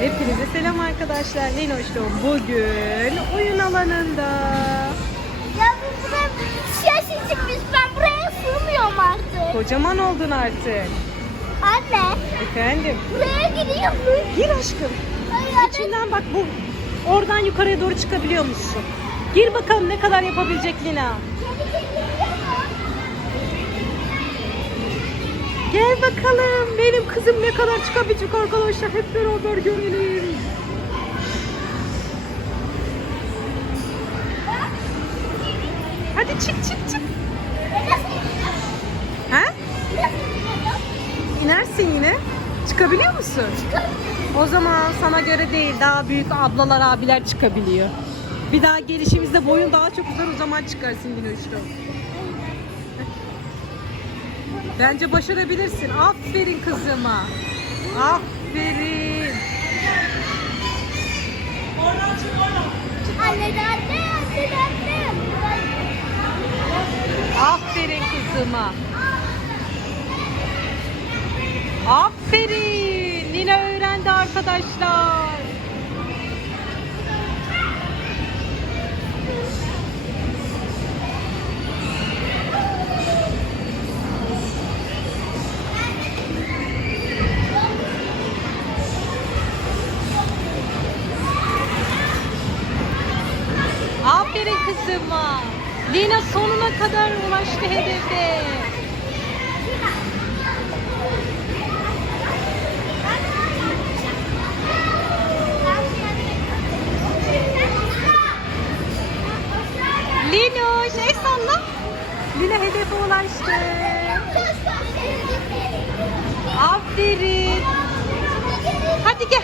Hepinize selam arkadaşlar. Linoş'tum bugün oyun alanında. Ya bu buraya yaş çıkmış. Ben buraya sığmıyorum artık. Kocaman oldun artık. Anne. Efendim. Buraya gidiyor mu? Gir aşkım. Hayır. İçinden bak bu. Oradan yukarıya doğru çıkabiliyor musun? Gir bakalım ne kadar yapabilecek Lina. Gel bakalım. Benim kızım ne kadar çıkabilecek arkadaşlar. Hep beraber görelim. Hadi çık çık çık. Ha? İnersin yine. Çıkabiliyor musun? O zaman sana göre değil. Daha büyük ablalar, abiler çıkabiliyor. Bir daha gelişimizde boyun daha çok uzar o zaman çıkarsın işte. Bence başarabilirsin. Aferin kızıma. Aferin. Anne de anne. Anne de anne. Aferin kızıma. Aferin. Lina öğrendi arkadaşlar. Aferin kızıma. Lina sonuna ulaştı hedefe. Linoş, el salla. Lina hedefe ulaştı. Aferin. Hadi gel.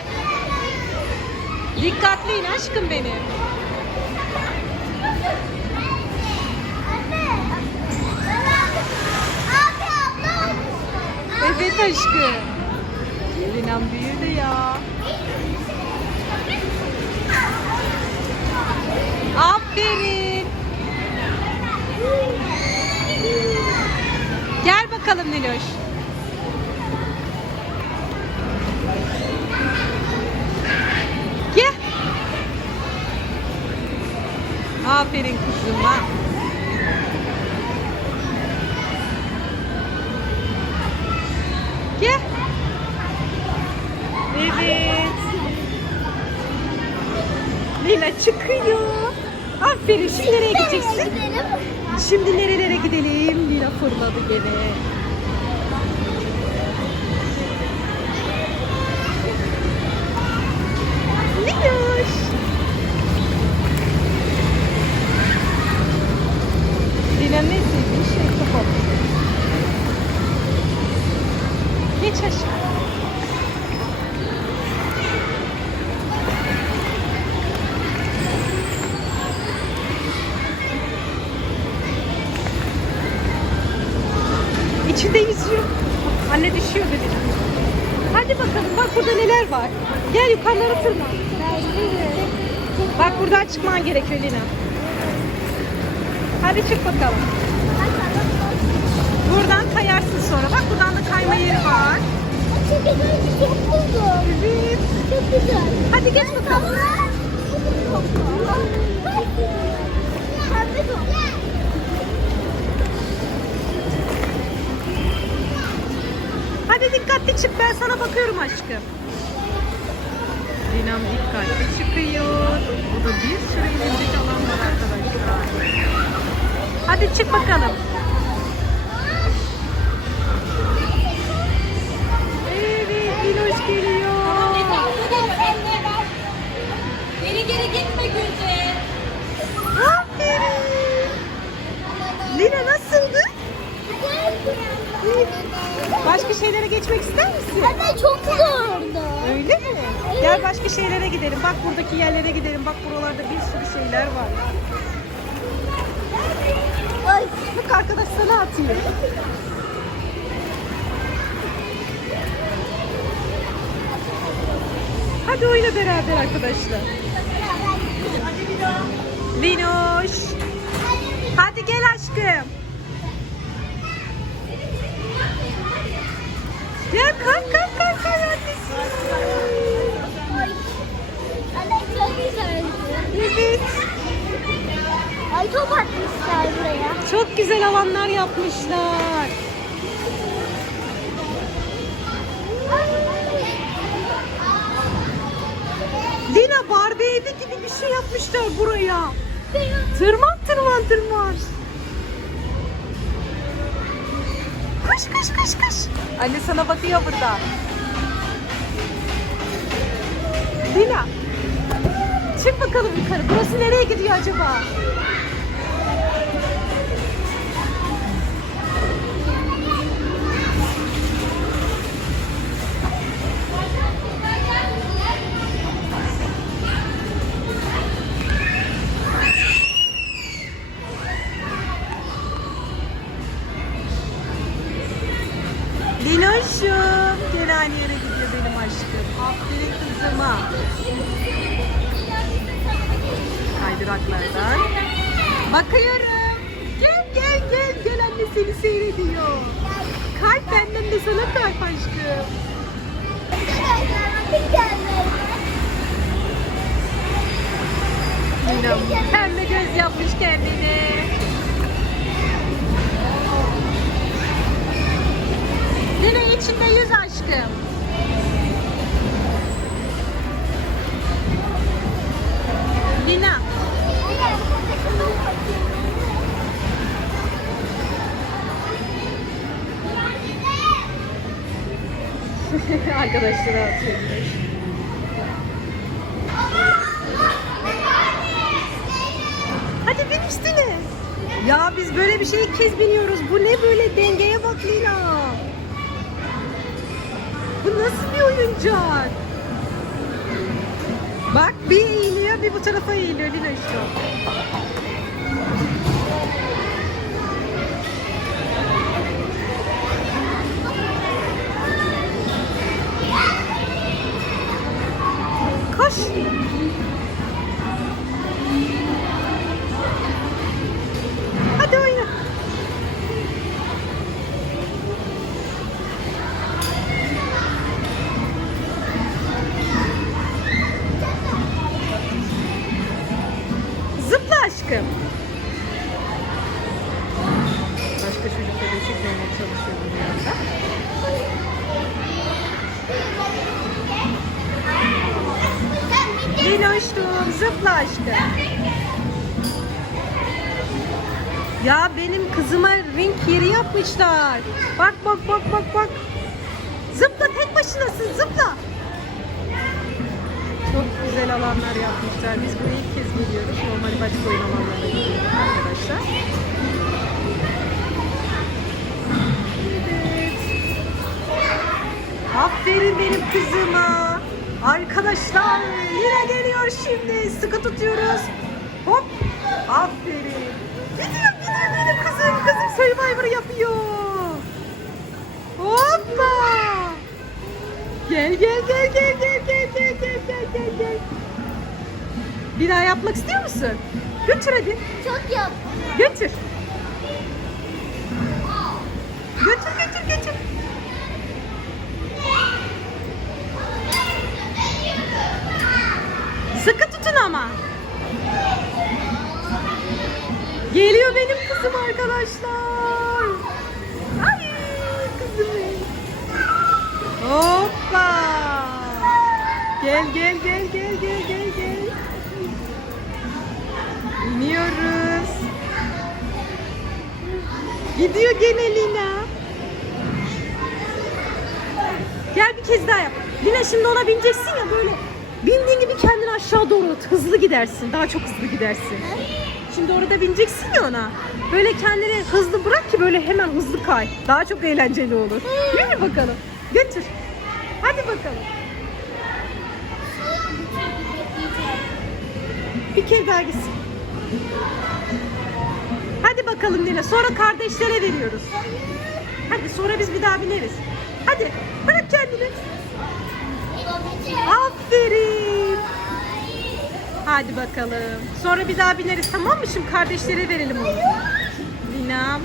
Dikkatli in aşkım benim. Evet aşkım. Lina'm büyüdü ya. Aferin. Gel bakalım Niloş. Gel. Aferin Şimdi nerelere gidelim? Lina fırladı gene. İçinde yüzüyor. Anne düşüyor dedi. Hadi bakalım bak burada neler var. Gel yukarılara tırman. Bak buradan çıkman gerekiyor Lina. Hadi çık bakalım. Buradan kayarsın sonra. Bak buradan da kayma yeri var. Çok güzel bir şey buldum. Evet. Çok güzel. Hadi geç bakalım. Dikkatli çık ben sana bakıyorum aşkım. Dinam dikkatli çıkıyor. Burada bir sürü eğlenceli alan var arkadaşlar. Hadi çık bakalım. Evet Dinoş geliyor. Geri geri gitme Gülce. Aferin. Lina nasıldı? Başka şeylere geçmek ister misin? Anne çok zordu. Öyle mi? Gel başka şeylere gidelim. Bak buradaki yerlere gidelim. Bak buralarda bir sürü şeyler var. Ay. Bak arkadaş sana atıyor. Hadi oyna beraber arkadaşlar. Linoş. Hadi gel aşkım. Gel kalk kalk kalk kalk annesi. Ay Ay top atmışlar buraya. Çok güzel alanlar yapmışlar. Lina Barbie evi gibi bir şey yapmışlar buraya. Tırman tırman tırman. Koş koş koş koş. Anne sana bakıyor burada. Lina. Çık bakalım yukarı. Burası nereye gidiyor acaba? Linoş'um. Gene aynı yere gidiyor benim aşkım. Aferin kızıma. Kaydıraklardan. Bakıyorum. Gel gel gel. Gel anne seni seyrediyor. Kalp benden de sana kalp aşkım. Lino'm pembe göz yapmış kendine. Aşkım. Lina. Arkadaşlara atıyor. Hadi bin üstüne. Ya biz böyle bir şey ilk kez biniyoruz. Bu ne böyle dengeye bak Lina. Bu nasıl bir oyuncak? Bak bir eğiliyor bir bu tarafa eğiliyor Lina işte. Koş. Benim kızıma ring yeri yapmışlar. Bak bak bak bak bak. Zıpla tek başınasın zıpla. Çok güzel alanlar yapmışlar. Biz buraya ilk kez geliyoruz. Normal başka oyun alanlarına arkadaşlar. Evet. Aferin benim kızıma. Arkadaşlar yine geliyor şimdi. Sıkı tutuyoruz. Hop. Aferin. Benim kızım. Kızım Survivor yapıyor. Hoppa. Gel gel gel gel gel gel gel gel gel gel gel. Bir daha yapmak istiyor musun? Götür hadi. Çok yap. Götür. Götür götür götür. Sıkı tutun ama. Kızım arkadaşlar. Ay kızım benim. Hoppa. Gel gel gel gel gel gel gel. İniyoruz. Gidiyor gene Lina. Gel bir kez daha yap. Lina şimdi ona bineceksin ya böyle. Bindiğin gibi kendini aşağı doğru at. Hızlı gidersin. Daha çok hızlı gidersin. Şimdi orada bineceksin ya ona. Böyle kendini hızlı bırak ki böyle hemen hızlı kay. Daha çok eğlenceli olur. Yürü bakalım. Götür. Hadi bakalım. Bir kere daha gitsin. Hadi bakalım Lina. Sonra kardeşlere veriyoruz. Hadi sonra biz bir daha bineriz. Hadi bırak kendini. Aferin. Hadi bakalım. Sonra bir daha bineriz tamam mı? Şimdi kardeşlere verelim onu. Lina.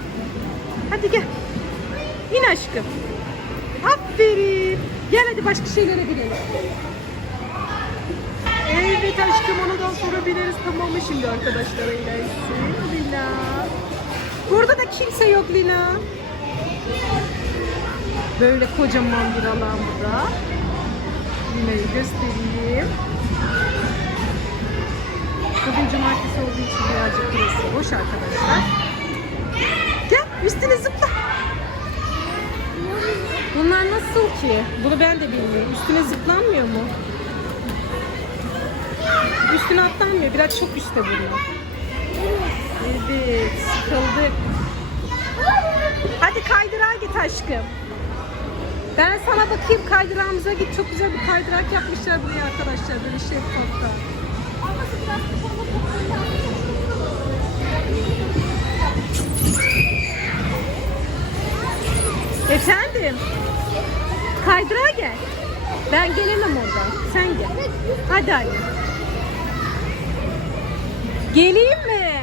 Hadi gel. İn aşkım. Aferin. Gel hadi başka şeylere binelim. Evet aşkım ondan sonra bineriz tamam mı şimdi arkadaşlara inersin. kimse yok Lina. Böyle kocaman bir alan bu da. Lina'yı göstereyim. Bugün cumartesi olduğu için birazcık burası boş arkadaşlar. Gel üstüne zıpla. Bunlar nasıl ki? Bunu ben de bilmiyorum. Üstüne zıplanmıyor mu? Üstüne atlanmıyor. Biraz çok üstte bunlar. Evet, sıkıldık. Hadi kaydırağa git aşkım. Ben sana bakayım kaydırağımıza git. Çok güzel bir kaydırak yapmışlar buraya arkadaşlar. Böyle şeffafta. Efendim? Kaydırağa gel. Ben gelemem oradan. Sen gel. Hadi anne. Geleyim mi?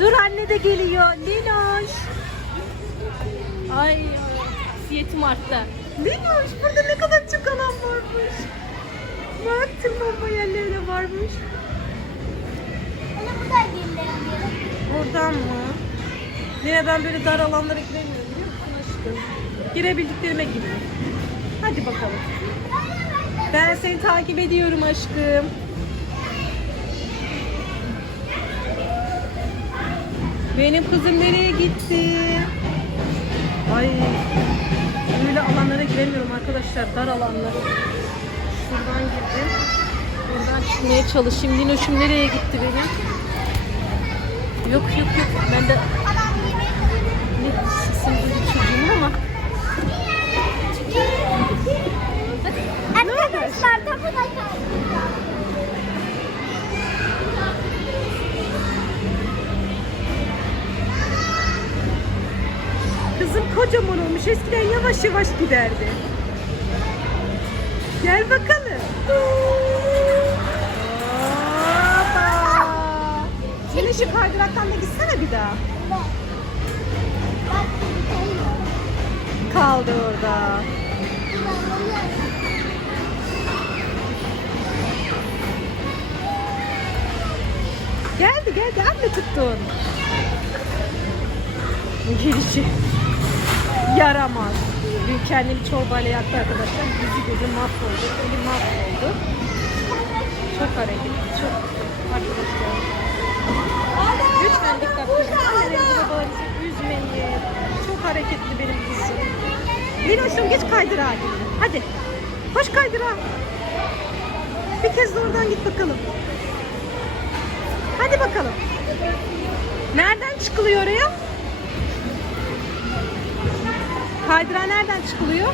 Dur anne de geliyor. Linoş. Ay siyetim arttı. Linoş burada ne kadar çok alan varmış. Bak tırmanma yerleri de varmış. Buradan geliyor. Oradan mı? Niye ben böyle dar alanlara giremiyorum biliyor musun aşkım? Girebildiklerime gireyim. Hadi bakalım. Ben seni takip ediyorum aşkım. Benim kızım nereye gitti? Ay böyle alanlara giremiyorum arkadaşlar dar alanlar. Şuradan girdim. Buradan çıkmaya çalışayım. Linoşum nereye gitti benim? Yok yok yok. Ben de ne sinirli bir çocuğum ama. Arkadaşlar tapına kaldı. Kızım kocaman olmuş. Eskiden yavaş yavaş giderdi. Gel bakalım. Şu kaydıraktan da gitsene bir daha. Kaldı orada. Geldi geldi. Anne tuttu onu. Gelişi. Yaramaz. Dün kendini çorbayla yaktı arkadaşlar. Yüzü gözü mahvoldu. Eli mahvoldu. Çok hareketli. Çok arkadaşlar. Lütfen dikkat edin. Annenizi babanızı üzmeyin. Çok hareketli benim kızım. Linoş'um geç kaydırağa git. Hadi. Koş kaydırağa. Bir kez de oradan git bakalım. Hadi bakalım. Nereden çıkılıyor oraya? Kaydırağa nereden çıkılıyor?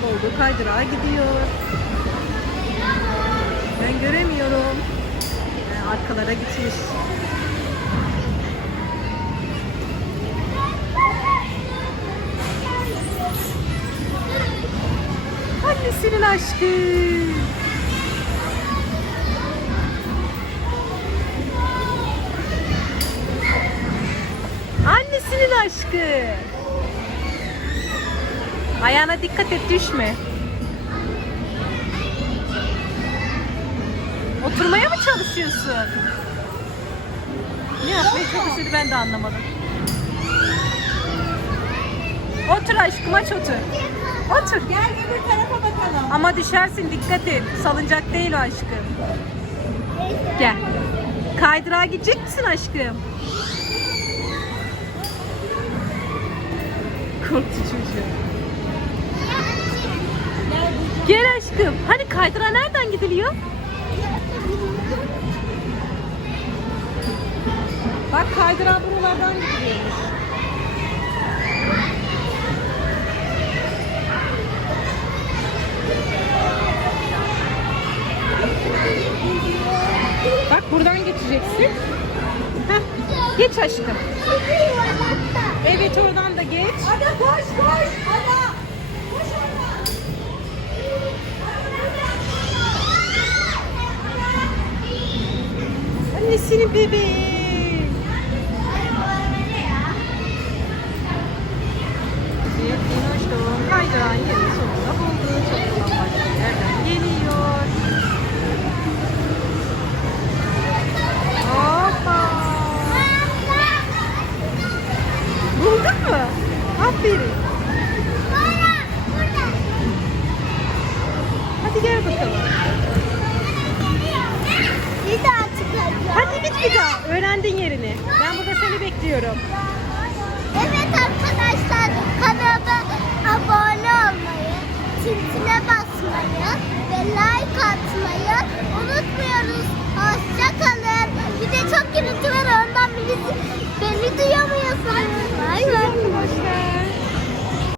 Kayboldu. Kaydırağa gidiyor. Ben göremiyorum. Ee, arkalara gitmiş. Annesinin aşkı. Annesinin aşkı. Ayağına dikkat et düşme. Oturmaya mı çalışıyorsun? Ne yapmaya çalışıyordu ben de anlamadım. Otur aşkım aç otur. Otur. Gel öbür tarafa bakalım. Ama düşersin dikkat et. Salıncak değil o aşkım. Gel. Kaydırağa gidecek misin aşkım? Korktu çocuğum. Gel aşkım. Hani kaydırağa nereden gidiliyor? Bak kaydırağa buralardan gidiliyormuş. Bak buradan geçeceksin. Heh, geç aşkım. Evet oradan da geç. Ada koş koş. Ada. Annesinin